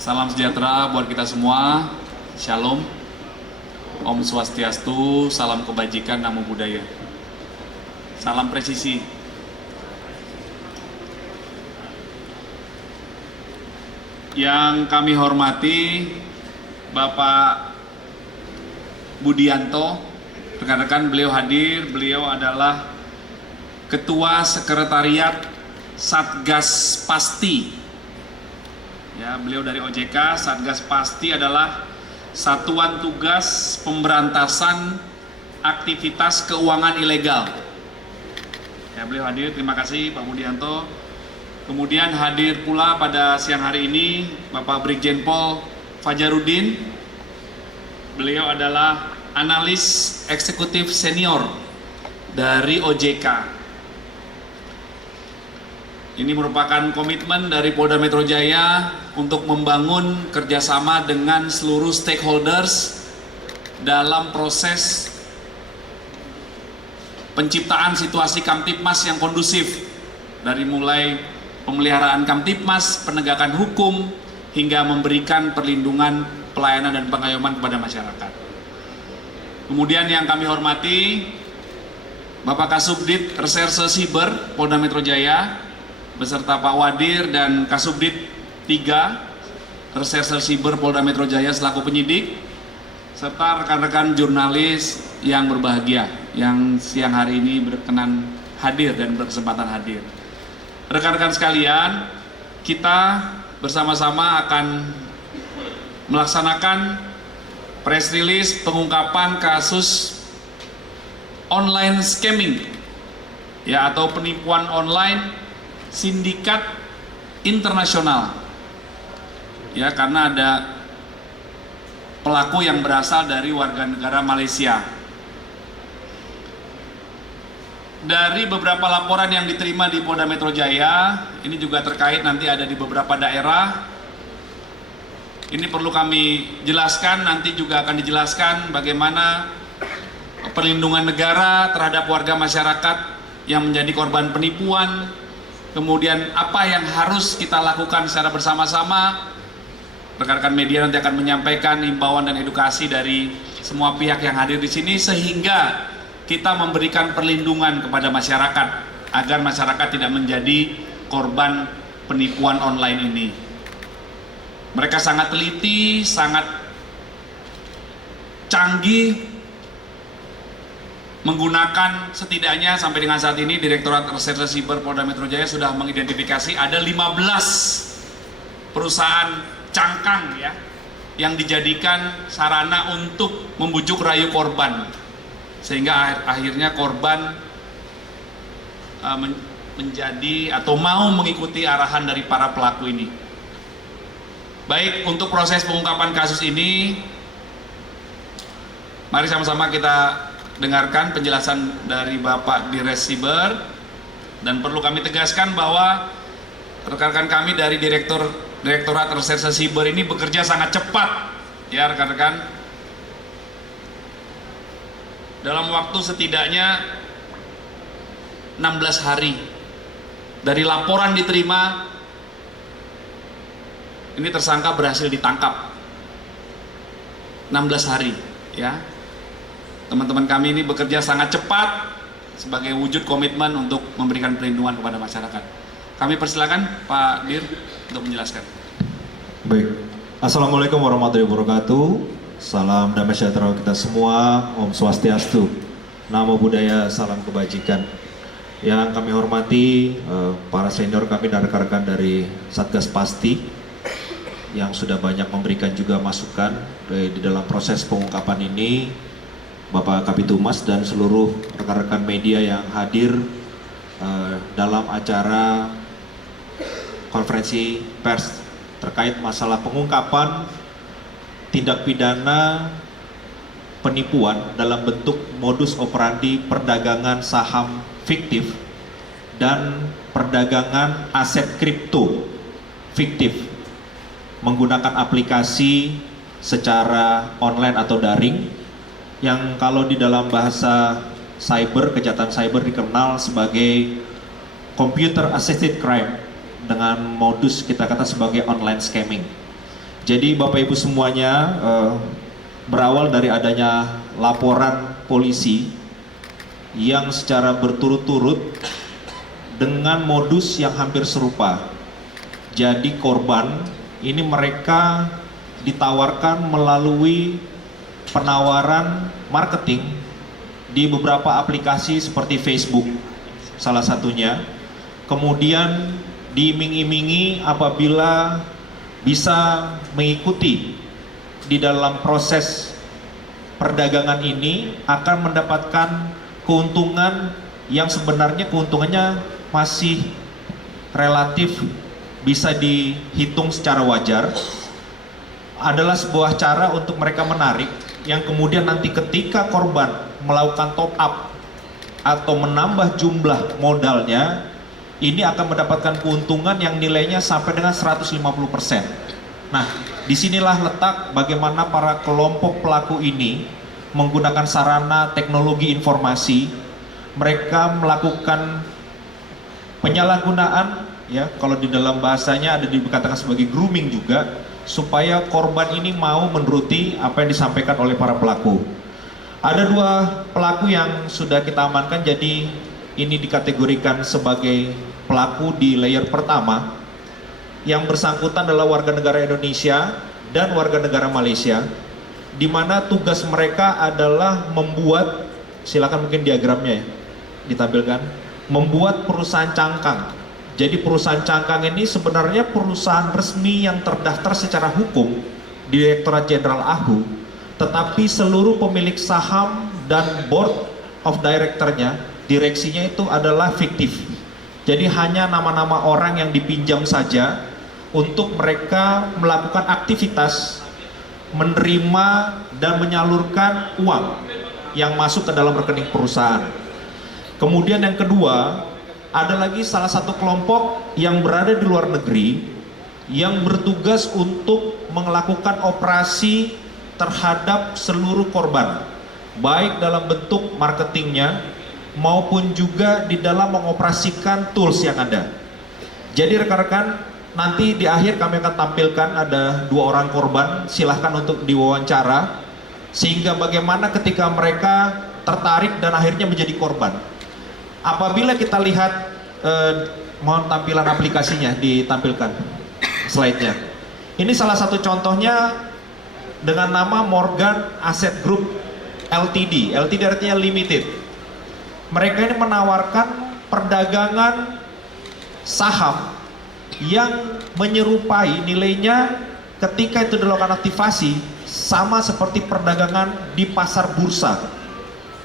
Salam sejahtera buat kita semua. Shalom. Om Swastiastu, salam kebajikan, namo buddhaya. Salam presisi. Yang kami hormati Bapak Budianto, rekan-rekan beliau hadir, beliau adalah Ketua Sekretariat Satgas Pasti. Ya, beliau dari OJK. Satgas Pasti adalah Satuan Tugas Pemberantasan Aktivitas Keuangan Ilegal. Ya, beliau hadir, terima kasih Pak Budianto. Kemudian hadir pula pada siang hari ini Bapak Brigjen Pol Fajarudin. Beliau adalah analis eksekutif senior dari OJK. Ini merupakan komitmen dari Polda Metro Jaya untuk membangun kerjasama dengan seluruh stakeholders dalam proses penciptaan situasi Kamtibmas yang kondusif, dari mulai pemeliharaan Kamtibmas, penegakan hukum, hingga memberikan perlindungan, pelayanan, dan pengayoman kepada masyarakat. Kemudian yang kami hormati Bapak Kasubdit Reserse Siber Polda Metro Jaya beserta Pak Wadir dan Kasubdit 3 Reserse Siber Polda Metro Jaya selaku penyidik, serta rekan-rekan jurnalis yang berbahagia yang siang hari ini berkenan hadir dan berkesempatan hadir. Rekan-rekan sekalian, kita bersama-sama akan melaksanakan press release pengungkapan kasus online scamming, ya, atau penipuan online sindikat internasional, ya, karena ada pelaku yang berasal dari warga negara Malaysia. Dari beberapa laporan yang diterima di Polda Metro Jaya, ini juga terkait nanti ada di beberapa daerah. Ini perlu kami jelaskan, nanti juga akan dijelaskan bagaimana perlindungan negara terhadap warga masyarakat yang menjadi korban penipuan. Kemudian apa yang harus kita lakukan secara bersama-sama. Rekan-rekan media nanti akan menyampaikan himbauan dan edukasi dari semua pihak yang hadir di sini, sehingga kita memberikan perlindungan kepada masyarakat agar masyarakat tidak menjadi korban penipuan online ini. Mereka sangat teliti, sangat canggih, menggunakan setidaknya sampai dengan saat ini Direktorat Reserse Siber Polda Metro Jaya sudah mengidentifikasi ada 15 perusahaan cangkang, ya, yang dijadikan sarana untuk membujuk rayu korban, sehingga akhirnya korban menjadi atau mau mengikuti arahan dari para pelaku ini. Baik, untuk proses pengungkapan kasus ini, mari sama-sama kita dengarkan penjelasan dari Bapak Dires Siber. Dan perlu kami tegaskan bahwa rekan-rekan kami dari Direktorat Reserse Siber ini bekerja sangat cepat, ya rekan-rekan. Dalam waktu setidaknya 16 hari dari laporan diterima, ini tersangka berhasil ditangkap 16 hari, ya. Teman-teman kami ini bekerja sangat cepat sebagai wujud komitmen untuk memberikan perlindungan kepada masyarakat. Kami persilakan Pak Dir untuk menjelaskan. Baik, Assalamualaikum warahmatullahi wabarakatuh. Salam damai sejahtera kita semua. Om Swastiastu, namo buddhaya, salam kebajikan. Yang kami hormati para senior kami dan rekan-rekan dari Satgas Pasti yang sudah banyak memberikan juga masukan di dalam proses pengungkapan ini, Bapak Kabitumas dan seluruh rekan-rekan media yang hadir dalam acara konferensi pers terkait masalah pengungkapan tindak pidana penipuan dalam bentuk modus operandi perdagangan saham fiktif dan perdagangan aset kripto fiktif menggunakan aplikasi secara online atau daring, yang kalau di dalam bahasa cyber, kejahatan cyber dikenal sebagai computer assisted crime dengan modus kita kata sebagai online scamming. Jadi Bapak Ibu semuanya, berawal dari adanya laporan polisi yang secara berturut-turut dengan modus yang hampir serupa. Jadi korban ini mereka ditawarkan melalui penawaran marketing di beberapa aplikasi seperti Facebook salah satunya. Kemudian diiming-imingi apabila bisa mengikuti di dalam proses perdagangan ini akan mendapatkan keuntungan yang sebenarnya keuntungannya masih relatif bisa dihitung secara wajar. Adalah sebuah cara untuk mereka menarik yang kemudian nanti ketika korban melakukan top up atau menambah jumlah modalnya, ini akan mendapatkan keuntungan yang nilainya sampai dengan 150%. Nah, disinilah letak bagaimana para kelompok pelaku ini menggunakan sarana teknologi informasi, mereka melakukan penyalahgunaan, ya, kalau di dalam bahasanya ada dikatakan sebagai grooming juga, supaya korban ini mau menuruti apa yang disampaikan oleh para pelaku. Ada 2 pelaku yang sudah kita amankan, jadi ini dikategorikan sebagai pelaku di layer pertama. Yang bersangkutan adalah warga negara Indonesia dan warga negara Malaysia, di mana tugas mereka adalah membuat, silakan mungkin diagramnya ya, ditampilkan, membuat perusahaan cangkang. Jadi perusahaan cangkang ini sebenarnya perusahaan resmi yang terdaftar secara hukum di Direktorat Jenderal AHU, tetapi seluruh pemilik saham dan board of director-nya, direksinya itu adalah fiktif. Jadi hanya nama-nama orang yang dipinjam saja untuk mereka melakukan aktivitas menerima dan menyalurkan uang yang masuk ke dalam rekening perusahaan. Kemudian yang kedua, ada lagi salah satu kelompok yang berada di luar negeri yang bertugas untuk melakukan operasi terhadap seluruh korban, baik dalam bentuk marketingnya maupun juga di dalam mengoperasikan tools yang ada. Jadi rekan-rekan, nanti di akhir kami akan tampilkan ada 2 orang korban, silahkan untuk diwawancara, sehingga bagaimana ketika mereka tertarik dan akhirnya menjadi korban. Apabila kita lihat, mohon tampilan aplikasinya ditampilkan slide-nya. Ini salah satu contohnya dengan nama Morgan Asset Group LTD. LTD artinya limited. Mereka ini menawarkan perdagangan saham yang menyerupai nilainya ketika itu dilakukan aktivasi sama seperti perdagangan di pasar bursa.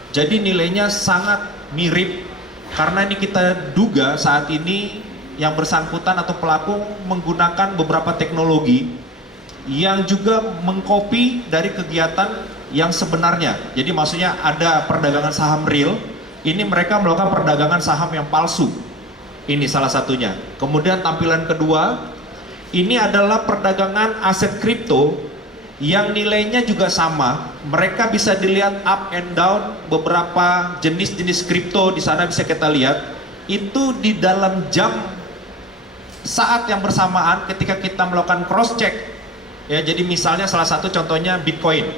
Jadi nilainya sangat mirip, karena ini kita duga saat ini yang bersangkutan atau pelaku menggunakan beberapa teknologi yang juga mengcopy dari kegiatan yang sebenarnya. Jadi maksudnya ada perdagangan saham real, ini mereka melakukan perdagangan saham yang palsu. Ini salah satunya. Kemudian tampilan kedua, ini adalah perdagangan aset kripto yang nilainya juga sama. Mereka bisa dilihat up and down beberapa jenis-jenis kripto di sana bisa kita lihat. Itu di dalam jam saat yang bersamaan ketika kita melakukan cross check. Ya, jadi misalnya salah satu contohnya Bitcoin.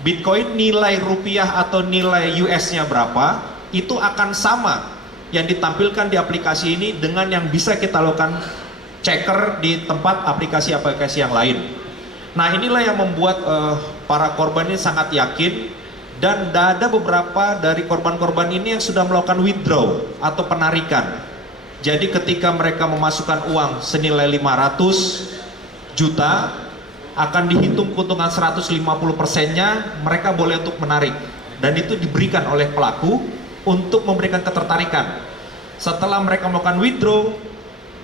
Bitcoin nilai rupiah atau nilai US-nya berapa, itu akan sama yang ditampilkan di aplikasi ini dengan yang bisa kita lakukan checker di tempat aplikasi-aplikasi yang lain. Nah, inilah yang membuat para korban ini sangat yakin, dan ada beberapa dari korban-korban ini yang sudah melakukan withdraw atau penarikan. Jadi ketika mereka memasukkan uang senilai 500 juta, akan dihitung keuntungan 150%-nya, mereka boleh untuk menarik, dan itu diberikan oleh pelaku untuk memberikan ketertarikan. Setelah mereka melakukan withdraw,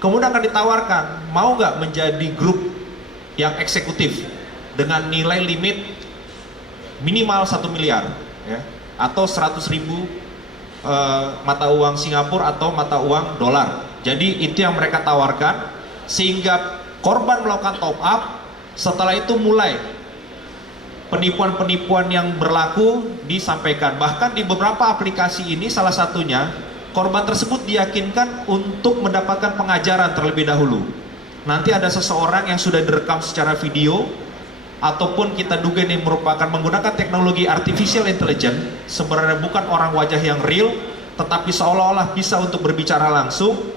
kemudian akan ditawarkan, mau nggak menjadi grup yang eksekutif dengan nilai limit minimal 1 miliar ya, atau 100.000 mata uang Singapura atau mata uang dolar. Jadi itu yang mereka tawarkan, sehingga korban melakukan top up. Setelah itu mulai penipuan-penipuan yang berlaku disampaikan. Bahkan di beberapa aplikasi ini, salah satunya korban tersebut diyakinkan untuk mendapatkan pengajaran terlebih dahulu. nanti ada seseorang yang sudah direkam secara video, ataupun kita duga ini merupakan menggunakan teknologi artificial intelligence, sebenarnya bukan orang wajah yang real, tetapi seolah-olah bisa untuk berbicara langsung.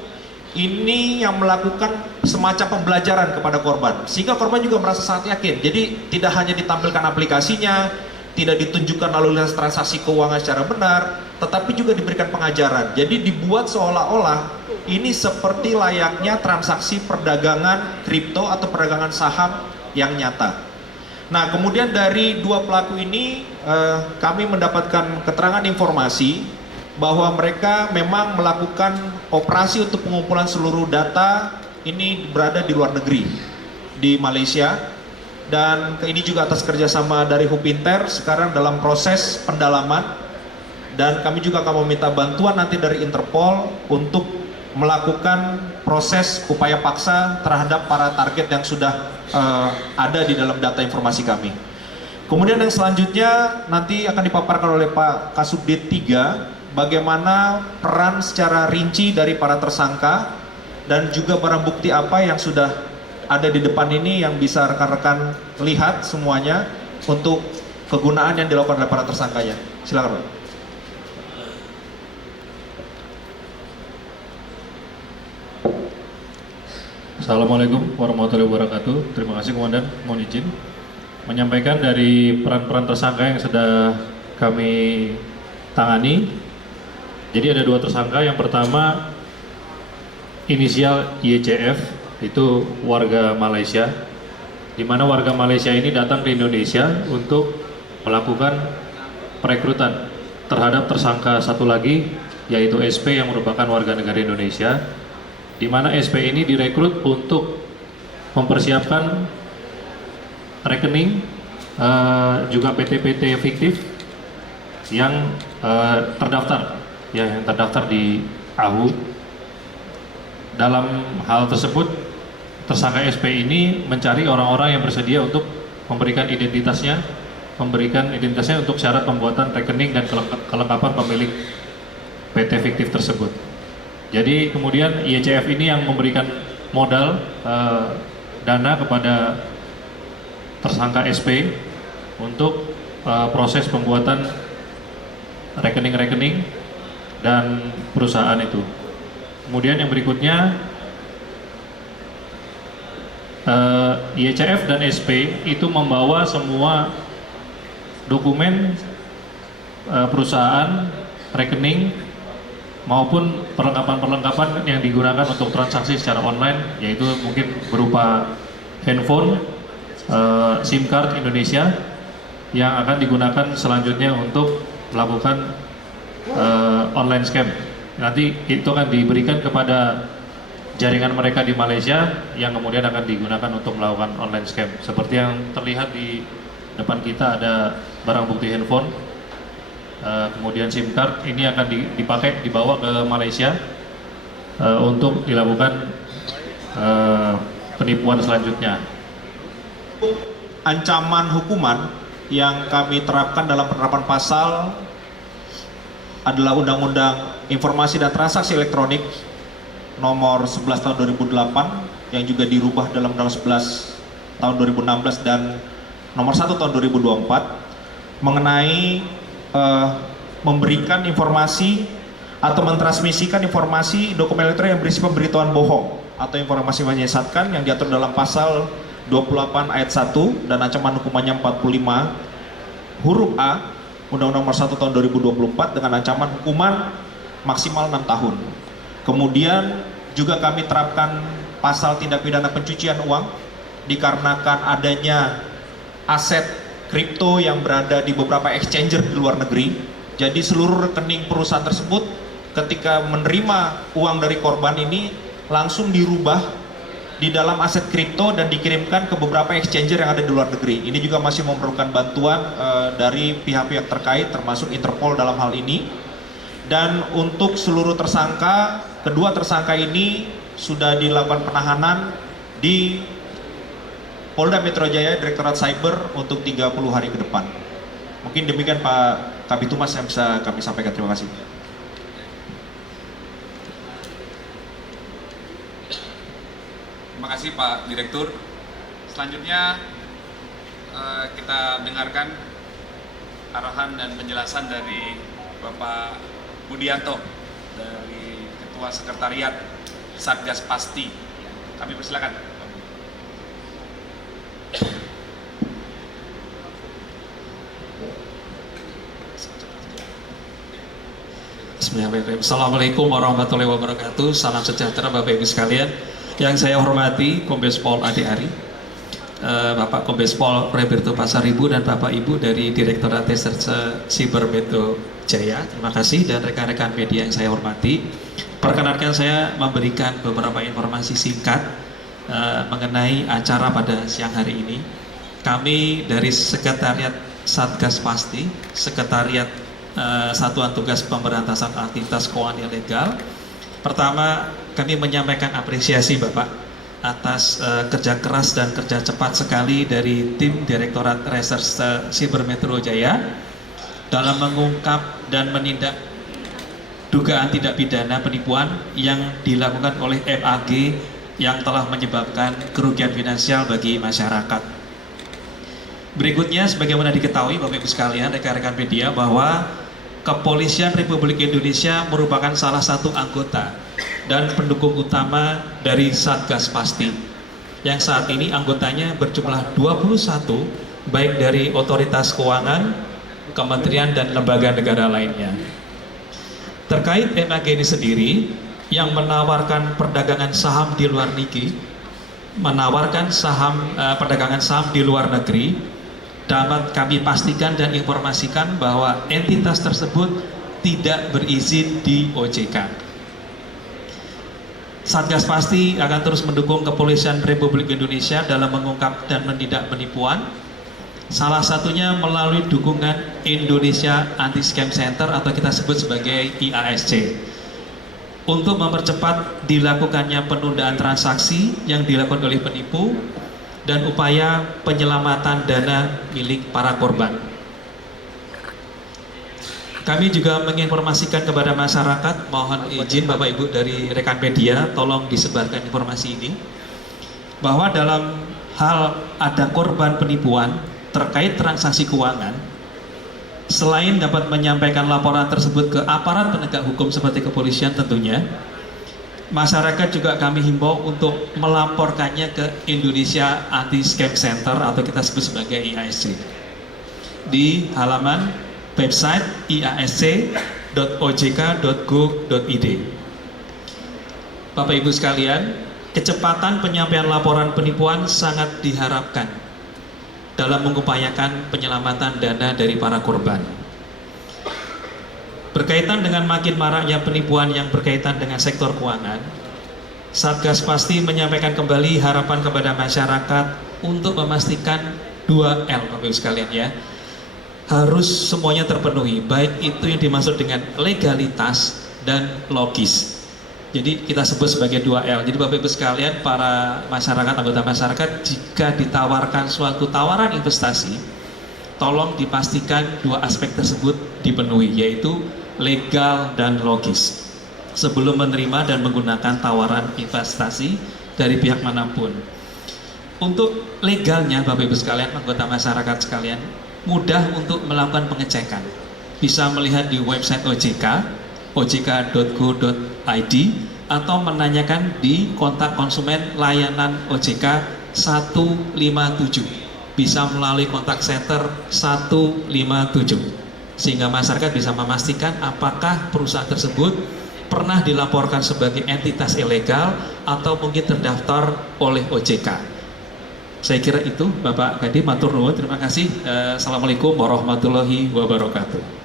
Ini yang melakukan semacam pembelajaran kepada korban, sehingga korban juga merasa sangat yakin. Jadi tidak hanya ditampilkan aplikasinya, tidak ditunjukkan lalu lintas transaksi keuangan secara benar, tetapi juga diberikan pengajaran. Jadi dibuat seolah-olah ini seperti layaknya transaksi perdagangan kripto atau perdagangan saham yang nyata. Nah, kemudian dari dua pelaku ini kami mendapatkan keterangan informasi bahwa mereka memang melakukan operasi untuk pengumpulan seluruh data ini berada di luar negeri, di Malaysia, dan ini juga atas kerjasama dari Hubinter sekarang dalam proses pendalaman, dan kami juga akan meminta bantuan nanti dari Interpol untuk melakukan proses upaya paksa terhadap para target yang sudah ada di dalam data informasi kami. Kemudian yang selanjutnya nanti akan dipaparkan oleh Pak Kasubdit 3 bagaimana peran secara rinci dari para tersangka dan juga barang bukti apa yang sudah ada di depan ini yang bisa rekan-rekan lihat semuanya untuk kegunaan yang dilakukan oleh para tersangkanya. Silakan, Pak. Assalamualaikum warahmatullahi wabarakatuh. Terima kasih Komandan, mohon izin menyampaikan dari peran-peran tersangka yang sudah kami tangani. Jadi ada dua tersangka, yang pertama inisial YCF, itu warga Malaysia, di mana warga Malaysia ini datang ke Indonesia untuk melakukan perekrutan terhadap tersangka satu lagi, yaitu SP yang merupakan warga negara Indonesia, di mana SP ini direkrut untuk mempersiapkan rekening, juga PT-PT fiktif yang terdaftar, yang terdaftar di AHU. Dalam hal tersebut, tersangka SP ini mencari orang-orang yang bersedia untuk memberikan identitasnya untuk syarat pembuatan rekening dan kelengkapan pemilik PT fiktif tersebut. Jadi kemudian YCF ini yang memberikan modal dana kepada tersangka SP untuk proses pembuatan rekening-rekening dan perusahaan itu. Kemudian yang berikutnya, YCF dan SP itu membawa semua dokumen perusahaan, rekening, maupun perlengkapan-perlengkapan yang digunakan untuk transaksi secara online, yaitu mungkin berupa handphone, SIM card Indonesia yang akan digunakan selanjutnya untuk melakukan online scam. Nanti itu akan diberikan kepada jaringan mereka di Malaysia yang kemudian akan digunakan untuk melakukan online scam. Seperti yang terlihat di depan kita, ada barang bukti handphone, kemudian SIM card, ini akan dibawa ke Malaysia untuk dilakukan penipuan selanjutnya. Ancaman hukuman yang kami terapkan dalam penerapan pasal adalah Undang-Undang Informasi dan Transaksi Elektronik nomor 11 tahun 2008 yang juga dirubah dalam Undang-Undang 11 tahun 2016 dan nomor 1 tahun 2024 mengenai memberikan informasi atau mentransmisikan informasi dokumen elektronik yang berisi pemberitahuan bohong atau informasi menyesatkan yang diatur dalam pasal 28 ayat 1 dan ancaman hukumannya 45 huruf A Undang-Undang nomor 1 tahun 2024 dengan ancaman hukuman maksimal 6 tahun. Kemudian juga kami terapkan pasal tindak pidana pencucian uang dikarenakan adanya aset kripto yang berada di beberapa exchanger di luar negeri. Jadi seluruh rekening perusahaan tersebut ketika menerima uang dari korban ini langsung dirubah di dalam aset kripto dan dikirimkan ke beberapa exchanger yang ada di luar negeri. Ini juga masih memerlukan bantuan dari pihak-pihak terkait termasuk Interpol dalam hal ini. Dan untuk seluruh tersangka, kedua tersangka ini sudah dilakukan penahanan di Polda Metro Jaya Direktorat Cyber untuk 30 hari ke depan. Mungkin demikian Pak Kabitumas yang bisa kami sampaikan. Terima kasih. Terima kasih. kasih Pak Direktur. Selanjutnya kita dengarkan arahan dan penjelasan dari Bapak Budianto dari Ketua Sekretariat Satgas Pasti. Kami persilakan. Bismillahirrahmanirrahim. Assalamualaikum warahmatullahi wabarakatuh. Salam sejahtera Bapak Ibu sekalian. Yang saya hormati Kombes Pol Ade Ari, Bapak Kombes Pol Roberto Pasaribu, dan Bapak Ibu dari Direktorat Reserse Siber Metro Jaya. Terima kasih, dan rekan-rekan media yang saya hormati. Perkenankan saya memberikan beberapa informasi singkat mengenai acara pada siang hari ini. Kami dari Sekretariat Satgas Pasti, Sekretariat Satuan Tugas Pemberantasan Aktivitas Keuangan Ilegal. Pertama, kami menyampaikan apresiasi Bapak atas kerja keras dan kerja cepat sekali dari tim Direktorat Reserse Siber Metro Jaya dalam mengungkap dan menindak dugaan tindak pidana penipuan yang dilakukan oleh MAG yang telah menyebabkan kerugian finansial bagi masyarakat. Berikutnya, sebagaimana diketahui Bapak Ibu sekalian, rekan-rekan media, bahwa Kepolisian Republik Indonesia merupakan salah satu anggota dan pendukung utama dari Satgas Pasti, yang saat ini anggotanya berjumlah 21, baik dari otoritas keuangan, kementerian, dan lembaga negara lainnya. Terkait MAG ini sendiri, yang menawarkan perdagangan saham di luar negeri, menawarkan perdagangan saham di luar negeri, dapat kami pastikan dan informasikan bahwa entitas tersebut tidak berizin di OJK. Satgas Pasti akan terus mendukung Kepolisian Republik Indonesia dalam mengungkap dan menindak penipuan, salah satunya melalui dukungan Indonesia Anti-Scam Center atau kita sebut sebagai IASC, untuk mempercepat dilakukannya penundaan transaksi yang dilakukan oleh penipu dan upaya penyelamatan dana milik para korban. Kami juga menginformasikan kepada masyarakat, mohon izin Bapak Ibu dari rekan media, tolong disebarkan informasi ini, bahwa dalam hal ada korban penipuan terkait transaksi keuangan, selain dapat menyampaikan laporan tersebut ke aparat penegak hukum seperti kepolisian tentunya, masyarakat juga kami himbau untuk melaporkannya ke Indonesia Anti-Scam Center atau kita sebut sebagai IASC di halaman website iasc.ojk.go.id. Bapak Ibu sekalian, kecepatan penyampaian laporan penipuan sangat diharapkan dalam mengupayakan penyelamatan dana dari para korban. Berkaitan dengan makin maraknya penipuan yang berkaitan dengan sektor keuangan, Satgas Pasti menyampaikan kembali harapan kepada masyarakat untuk memastikan 2L, Bapak Ibu sekalian ya. Harus semuanya terpenuhi, baik itu yang dimaksud dengan legalitas dan logis. Jadi kita sebut sebagai 2L. Jadi Bapak Ibu sekalian, para masyarakat, anggota masyarakat, jika ditawarkan suatu tawaran investasi, tolong dipastikan 2 aspek tersebut dipenuhi, yaitu legal dan logis sebelum menerima dan menggunakan tawaran investasi dari pihak manapun. Untuk legalnya Bapak Ibu sekalian, anggota masyarakat sekalian, mudah untuk melakukan pengecekan. Bisa melihat di website OJK, ojk.go.id, atau menanyakan di kontak konsumen layanan OJK 157. Bisa melalui kontak center 157. Sehingga masyarakat bisa memastikan apakah perusahaan tersebut pernah dilaporkan sebagai entitas ilegal atau mungkin terdaftar oleh OJK. Saya kira itu Bapak Kadhi, matur nuwun, terima kasih. Assalamualaikum warahmatullahi wabarakatuh.